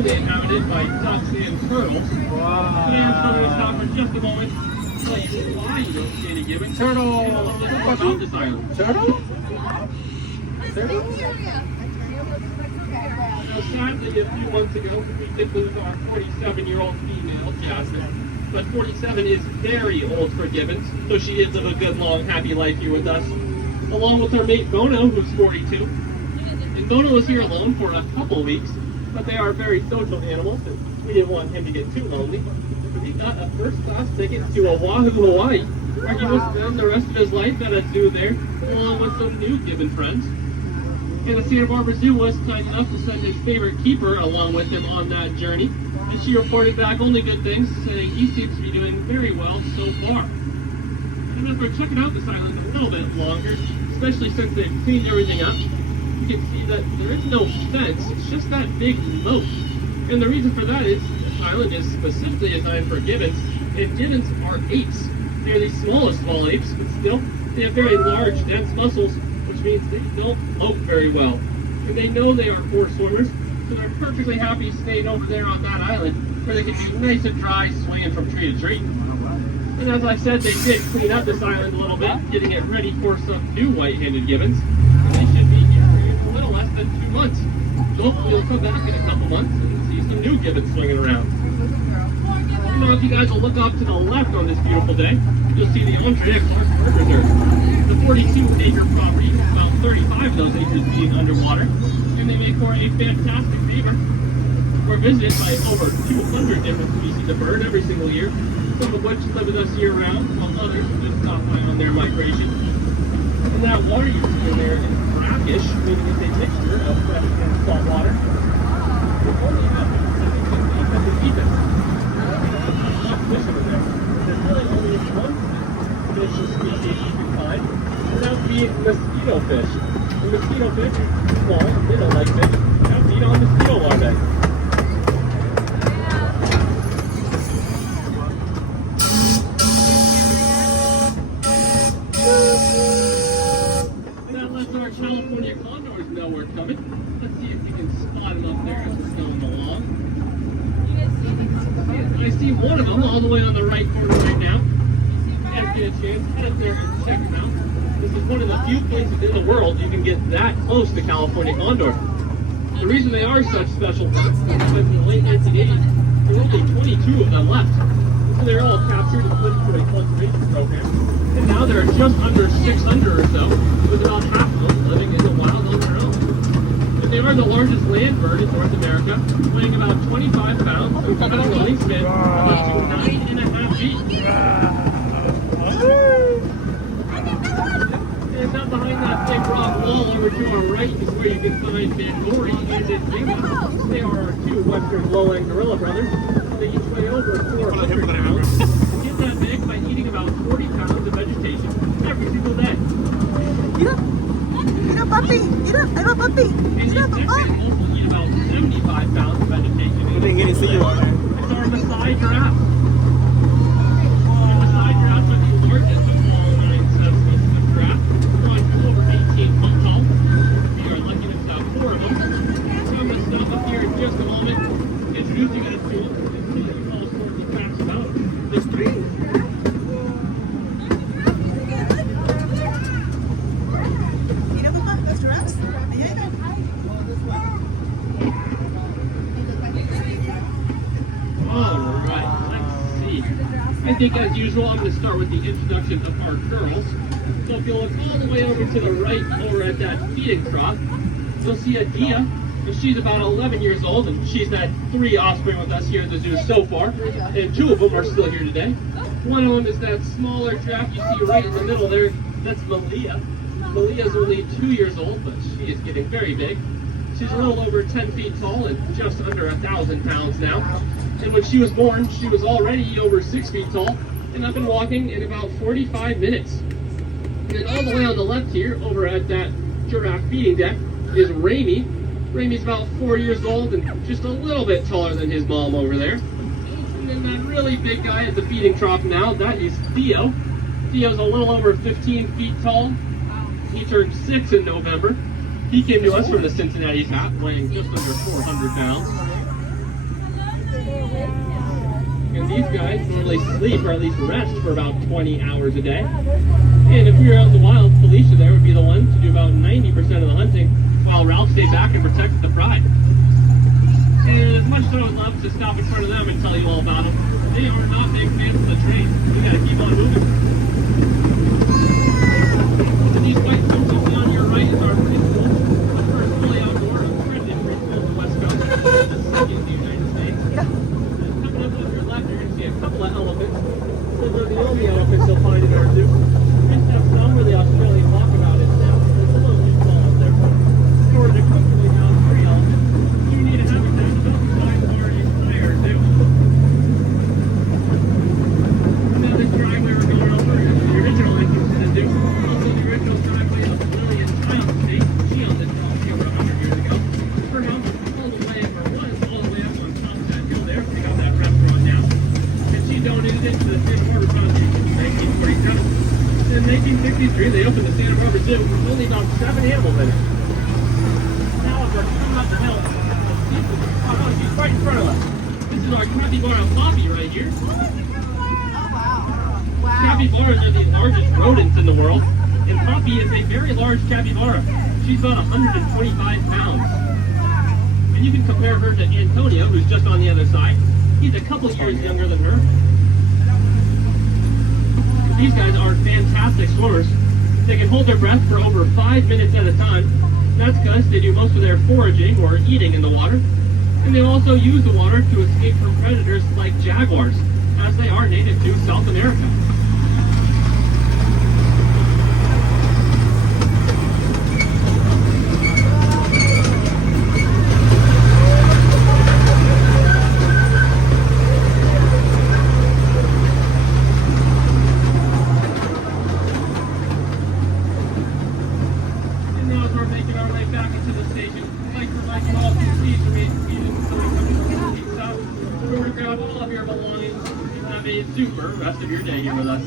Inhabited by ducks and turtles. Wow. Today I'm going to stop for just a moment to tell you why you don't see any gibbons. Turtle! About this island. Turtle? Turtle? Now, sadly, a few months ago, we did lose our 47-year-old female, Jasmine. But 47 is very old for gibbons, so she did live a good, long, happy life here with us. Along with her mate, Bono, who's 42. And Bono was here alone for a couple weeks, but they are very social animals, and we didn't want him to get too lonely. So he got a first-class ticket to Oahu, Hawaii, where he will spend the rest of his life at a zoo there, along with some new gibbon friends. And the Santa Barbara Zoo was kind enough to send his favorite keeper along with him on that journey, and she reported back only good things, saying he seems to be doing very well so far. And after checking out this island a little bit longer, especially since they've cleaned everything up, you can see that there is no fence, it's just that big moat. And the reason for that is this island is specifically designed for gibbons, and gibbons are apes. They're the smallest of all apes, but still, they have very large, dense muscles, which means they don't float very well. And they know they are poor swimmers, so they're perfectly happy staying over there on that island, where they can be nice and dry, swinging from tree to tree. And as I said, they did clean up this island a little bit, getting it ready for some new white-handed gibbons. And they should be here in a little less than 2 months. So hopefully we'll come back in a couple months and see some new gibbons swinging around. Now, if you guys will look off to the left on this beautiful day, you'll see the Entree Clark Bird Reserve. The 42-acre property, about 35 of those acres being underwater, and they make for a fantastic beaver. We're visited by over 200 different species of bird every single year, some of which live with us year-round, while others just stop by on their migration. And that water you see in there is brackish, meaning it's a mixture of fresh and salt water. It only happens at the deepest. Fish over there. There's really only one fish species you can find, and that would be mosquito fish. The mosquito fish are small, minnow-like fish, that feed on mosquito larvae. That lets our California condors know we're coming. Let's see if we can spot them up there as we're going along. I see one of them all the way on the right corner right now. If you get a chance, head up there and check them out. This is one of the few places in the world you can get that close to California condor. The reason they are such special is because in the late 1980s, there were only 22 of them left. So they were all captured and put into a conservation program. And now there are just under 600 or so, with about half of them living in the wild on their own. They are the largest land bird in North America, weighing about 25 pounds and have a wingspan of up to 9.5 feet. And up behind that big rock wall over to our right is where you can find Bandori and Zinga. They are our two western lowland gorilla brothers. They each weigh over 400 pounds. They get that big by eating about 40 pounds of vegetation every single day. Mira papi, mira papi. And these also eat about 75 pounds of vegetation. It's our Maasai giraffe. The Maasai giraffes are the largest of all 9 subspecies of giraffe, growing to over 18 feet tall. We are lucky enough to have 4 of them. So I'm going to stop up here in just a moment, introduce you guys to them, and see you all sorts of facts about them. There's 3. I think, as usual, I'm going to start with the introduction of our girls. So if you'll look all the way over to the right, over at that feeding trough, you'll see a Dia. And she's about 11 years old, and she's had 3 offspring with us here at the zoo so far. And 2 of them are still here today. One of them is that smaller giraffe you see right in the middle there. That's Malia. Malia's only 2 years old, but she is getting very big. She's a little over 10 feet tall and just under 1,000 pounds now. And when she was born, she was already over 6 feet tall and up and walking in about 45 minutes. And then all the way on the left here, over at that giraffe feeding deck, is Raimi. Raimi's about 4 years old and just a little bit taller than his mom over there. And then that really big guy at the feeding trough now, that is Theo. Theo's a little over 15 feet tall. He turned 6 in November. He came to us from the Cincinnati Hat, weighing just under 400 pounds. these guys normally sleep or at least rest for about 20 hours a day. And if we were out in the wild, Felicia there would be the one to do about 90% of the hunting, while Ralph stayed back and protected the pride. And as much as I would love to stop in front of them and tell you all about them, they are not big fans of the train. We gotta keep on moving. And these white buildings down your right is our preschool, the first fully outdoor accredited preschool on the West Coast, the second in the United States. And coming up on your left, you're gonna see a couple of elephants. Those are the only elephants you'll find in our zoo. We just have some where the Australian walkabout is now. It's a little too small up there. In order to comfortably house 3 elephants, you need a habitat about the size of our entire zoo. Now this driveway we're going over is the original entrance to the zoo. Also the original driveway of Lillian's child estate. She owned this property over 100 years ago. Her house was all the way up on top of that hill there. They got that restaurant now. And she donated it to the Santa Barbara Foundation in 1947. In 1963, they opened the Santa Barbara Zoo with only about 7 animals in it. Now, as we're coming up the hill, oh no, she's right in front of us. This is our capybara Poppy right here. Capybaras are the largest rodents in the world, and Poppy is a very large capybara. She's about 125 pounds. And you can compare her to Antonio, who's just on the other side. He's a couple years younger than her. These guys are fantastic swimmers. They can hold their breath for over 5 minutes at a time. That's because they do most of their foraging or eating in the water. And they also use the water to escape from predators like jaguars, as they are native to South America. Super rest of your day here with us.